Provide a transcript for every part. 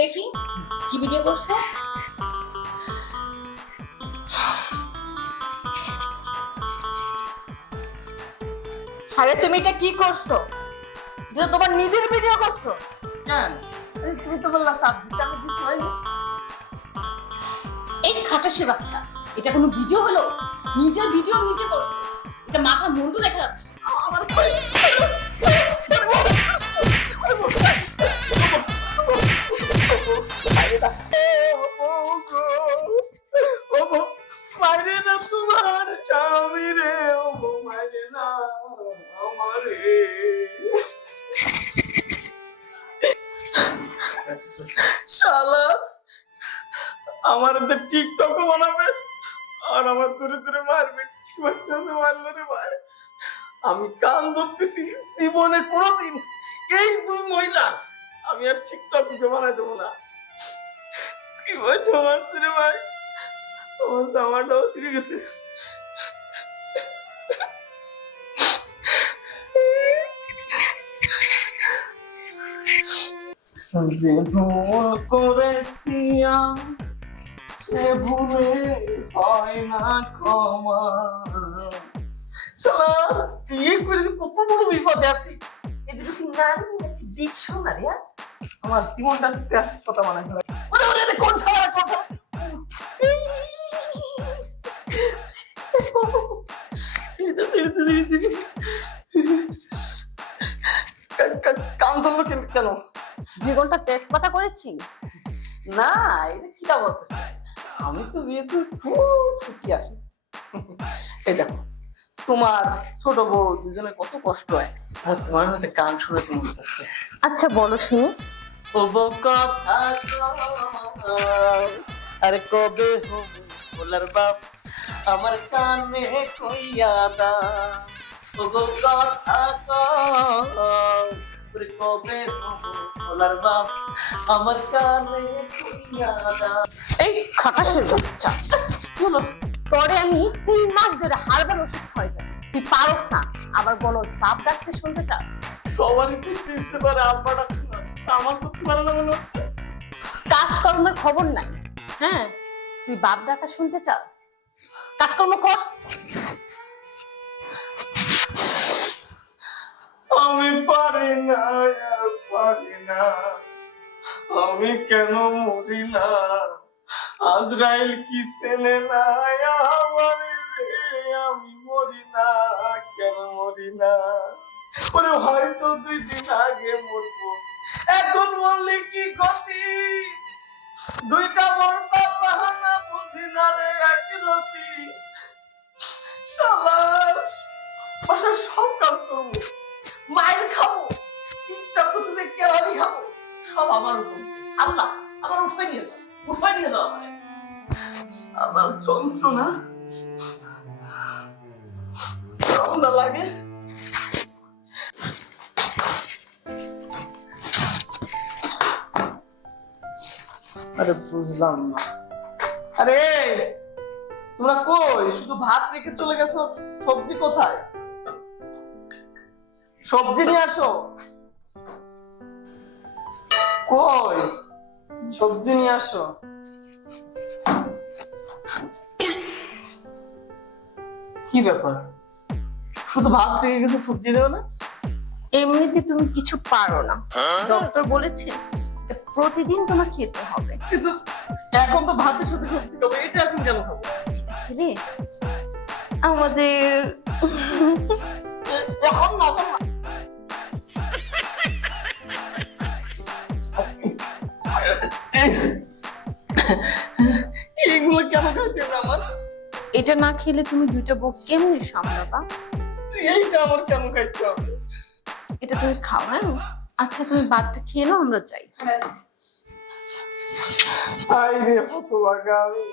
দেখি কি ভিডিও করছো। আরে তুমি এটা কি করছো? এটা তোমার নিজের ভিডিও করছো কেন? তুমি তো বললা সাব দিতে, আমি কিছু হয়নি। এই খাটাসে বাচ্চা, এটা কোনো ভিডিও হলো? নিজের ভিডিও নিজে করছো, এটা মাথা মুন্ডু দেখা যাচ্ছে। আমার মাইরে না তোমার স্বামী রে, ও মাইরে না আমারে। শালা আমার টিকটক বানাবে আর আমার দূরে দূরে মারবে। মারলো রে ভাই, আমি কান ধরতেছি, জীবনে কোনোদিন এই দুই মহিলা আমি আর টিকটক বানাই দেবো না। কি বলছো মারছে রে ভাই, আমার জামাটাও ছিঁড়ে গেছে। যে ভুল করেছি সে ভুলে হয় না ক্ষমা। শালা বিয়ে করে কত বড় বিপদে আছি, এদিকে কি নারী নাকি ডিকশনারি? আমার জীবনটা কথা মনে হয় কোন শালা কথা। কান ধরলো কেন? জীবনটা তেজপাতা করেছি না, এটা কিটা বলতেছে? আমি তো বিয়ে তো খুব সুখী আছি। এই দেখো তোমার ছোট বউ দুজনে কত কষ্ট হয়, আর তোমার একটা গান শুনে তুমি বলতেছে। আচ্ছা বলো শুনি। ও বউ কথা আরে কবে বলার বাপ আমার কানে কইয়া দা। ও বউ কথা কবে বলার বাপ আমার কানে কইয়া দা। এই খাটাসের বাচ্চা, বলো তোরে আমি 3 মাস ধরে হারবার ওষুধ খাওয়াইতেছি, তুই পারস না, আবার বলো বাপ ডাকতে শুনতে চাস। সবারই তো বুঝতে পারে আব্বা ডাকছে না, আমার করতে পারে না মনে হচ্ছে। কাজকর্মের খবর নাই, হ্যাঁ তুই বাপ ডাকা শুনতে চাস, কাজকর্ম কর। আমি পারি না আর পারি না, আমি কেন মরি না? আজরাইল কি ছেলে না আমার রে, আমি মরি না কেন মরি না? ওরে হয়তো 2 দিন আগে মরবো, এখন মরলে কি গতি? দুইটা মরতা বাহানা বুঝি না রে একই রতি। শালা বাসার সব কাজ করবো, মায়ের খাবো, টিকটক করতে কেলানি খাবো, সব আমার উপর। আল্লাহ আমার উঠে নিয়ে যাও, উঠে নিয়ে যাও আমারে। আবার যন্ত্রণা কেমন লাগে। আরে বুঝলাম না, আরে তোমরা কই? শুধু ভাত রেখে চলে গেছো, সবজি কোথায়? সবজি নিয়ে আসো। কই সবজি নিয়ে আসো। কি ব্যাপার, শুধু ভাত রেখে গেছো, সবজি দেবে না? এমনিতে তুমি কিছু পারো না, ডক্টর বলেছে এটা প্রতিদিন তোমার খেতে হবে। কিন্তু এখন তো ভাতের সাথে সবজি খাবো, এটা এখন কেন খাবো? রে আমাদের এখন না, এখন না। এইগুলো কেন খাইতে হবে আমার? এটা না খেলে তুমি 2টা বউ কেমনে সামলাবা? এইটা আমার কেন খাইতে হবে? এটা তুমি খাও, হ্যাঁ? আচ্ছা তুমি ভাতটা খেয়ে নাও, আমরা যাই। আই রে হতভাগা আমি,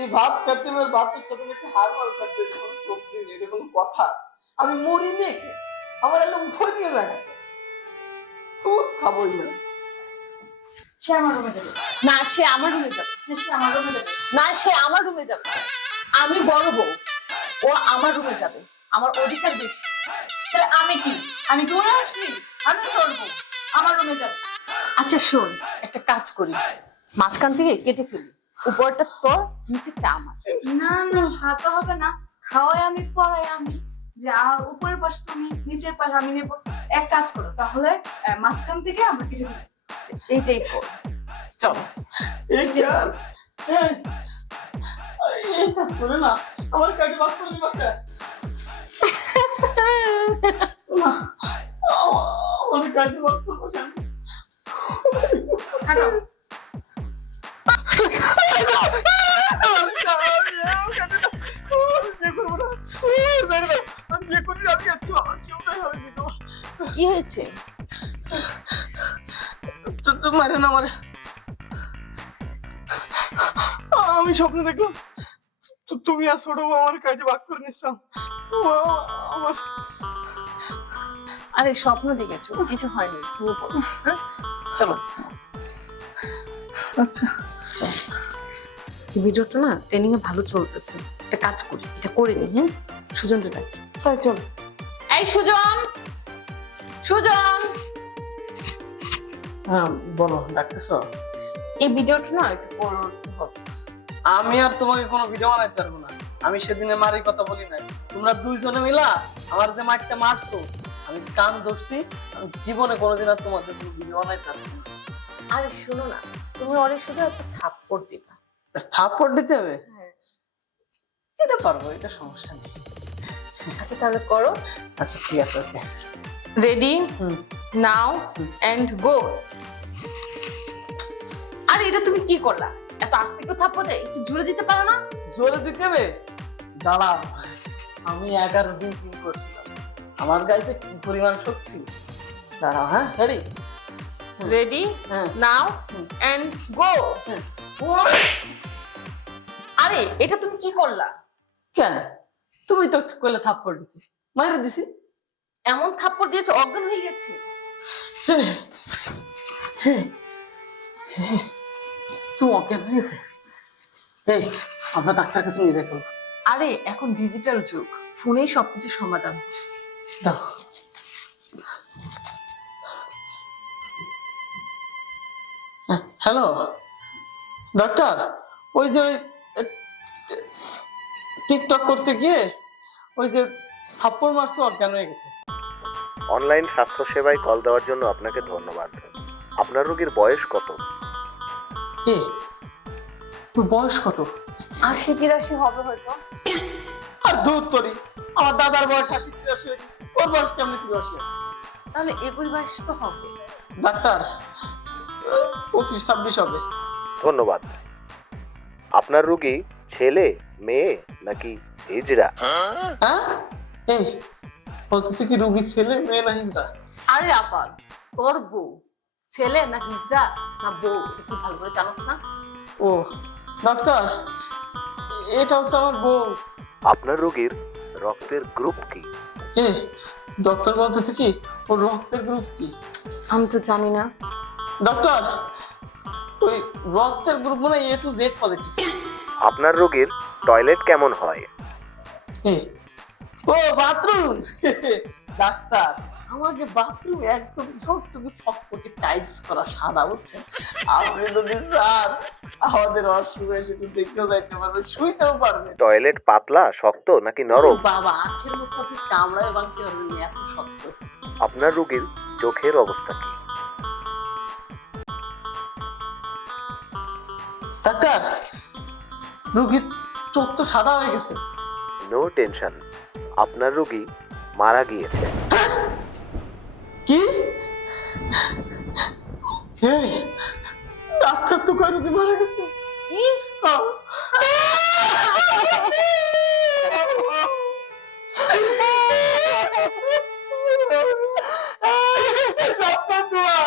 এই ভাত খাইতে হবে, ভাতের সাথে নাকি হাড় মার খাইতে সবজি নেই, এটা কোনো কথা? আমি মরি নে, আমার এলে উঠে নিয়ে যায় তো খাবোই না। সে আমার রুমে যাবে না, সে আমার রুমে যাবে, সে আমার রুমে যাবে না, সে আমার রুমে যাবে। আমি বড় বউ, ও আমার রুমে যাবে, আমার অধিকার বেশি। তাহলে আমি কি? আমি দৌড়ে আসছি, আমি চলবো, আমার রুমে যাবে। আচ্ছা শোন, একটা কাজ করি, মাঝখান থেকে কেটে ফেলি, উপরটা তোর, নিচেরটা আমার। না না, হাতে হবে না। খাওয়াই আমি, পড়াই আমি। যে উপরের পাশ তুমি, নিচের পাশ আমি নেবো। এক কাজ করো তাহলে, মাঝখান থেকে আমরা কেটে দেবো। এইটাই কর, চল। এই কেন এই কাজ করে না, আমার কাছে বাদ করে দিবা কেন? না, আমার কাছে বাদ করবো কেন? খাটো। কি হয়েছে? মারে না মারে, আমি স্বপ্ন দেখলাম তুমি আর ছোট বউ আমার কাছে ভাগ করে নিচ্ছাম। আমার আরে স্বপ্ন দেখেছো, কিছু হয়নি, তুমি পড়ো। হ্যাঁ চলো। আচ্ছা ভিডিওটা না ট্রেনিং এ ভালো চলতেছে, একটা কাজ করি, এটা করে নি। হ্যাঁ সুজন তো ডাকি, তাই চলো। এই সুজন, সুজন, হ্যাঁ বলো, ডাকতেছো? এই ভিডিওটা না একটু পরবর্তী হবে। আমি আর তোমাকে কোনো ভিডিও বানাইতে পারবো না। আমি সেদিনে মারির কথা বলি নাই, তোমরা দুইজনে মিলা আমার যে মারটা মারছো, আমি কান ধরছি। আমি জীবনে কোনোদিন আর তোমাদের কোনো ভিডিও বানাইতে পারবো না। আরে শোনো না, তুমি ওরে শুধু একটা থাপ্পড় দিবা। থাপ্পড় দিতে হবে? হ্যাঁ। এটা পারবো, এটা সমস্যা নেই। আচ্ছা তাহলে করো। আচ্ছা ঠিক আছে, ওকে। Ready, now and go. আরে এটা তুমি কি করলা? এত আস্তে কেউ থাপ্পড় দেয়? একটু জোরে দিতে পারো না? জোরে দিতে হবে? দাঁড়াও, আমি 11 দিন জিম করছিলাম, আমার গাইতে কি পরিমাণ শক্তি। দাঁড়াও, হ্যাঁ রেডি? রেডি, হ্যাঁ। Now and go. আরে এটা তুমি কি করলা? কেন? তুমি তো কইলে থাপ্পড় দিতে, মাইরে দিছি। এমন থাপ্পড় দিয়েছো অজ্ঞান হয়ে গেছে। তুমি অজ্ঞান হয়ে গেছে? এই আমরা ডাক্তার কাছে নিয়ে যাই, চলো। আরে এখন ডিজিটাল যুগ, ফোনেই সবকিছু সমাধান। দাও। হ্যালো ডক্টর, ওই যে টিকটক করতে গিয়ে ওই যে থাপ্পড় মারছে, অজ্ঞান হয়ে গেছে। অনলাইন স্বাস্থ্য সেবায় কল দেওয়ার জন্য আপনাকে ধন্যবাদ। আপনার রোগীর বয়স কত? কি তোর বয়স কত? 80-83 হবে হয়তো। আর দূর তোরি, আমার দাদার বয়স 80-83, ওর বয়স কেমনি 83? তাহলে 21-22 তো হবে। ডাক্তার 25-26 হবে। ধন্যবাদ। আপনার রোগী ছেলে, মেয়ে নাকি হিজড়া? হ্যাঁ এই বলতেছে কি রোগী ছেলে, মেয়ে না হিজড়া? আরে আপাল, তোর বউ ছেলে না হিজড়া না বউ, এটা কি ভালো করে জানোস না? ও ডাক্তার, এটা হচ্ছে আমার বউ। আপনার রোগীর রক্তের গ্রুপ কি? এ ডক্টর বলতেছে কি ওর রক্তের গ্রুপ কি? আমি তো জানি না। ডক্টর ওই রক্তের গ্রুপ মানে A to Z পজিটিভ। আপনার রোগীর টয়লেট কেমন হয়? এ ও বাথরুম। ডাক্তার আমাকে বাথরুম একদম ঝকঝকে ফকফকে টাইলস করা সাদা, বুঝছেন? আপনি যদি চান আমাদের অসুখ এসে একটু দেখতেও যাইতে পারবেন, শুইতেও পারবেন। টয়লেট পাতলা, শক্ত নাকি নরম? বাবা আখের মধ্যে আপনি কামড়ায় ভাঙতে পারবেন না, এত শক্ত। আপনার রোগীর চোখের অবস্থা কি? ডাক্তার রোগীর চোখ তো সাদা হয়ে গেছে। নো টেনশন, আপনার রোগী মারা গিয়েছে। কি? এই ডাক্তার তো কয় রোগী মারা গেছে। কি? ডাক্তার দোয়া,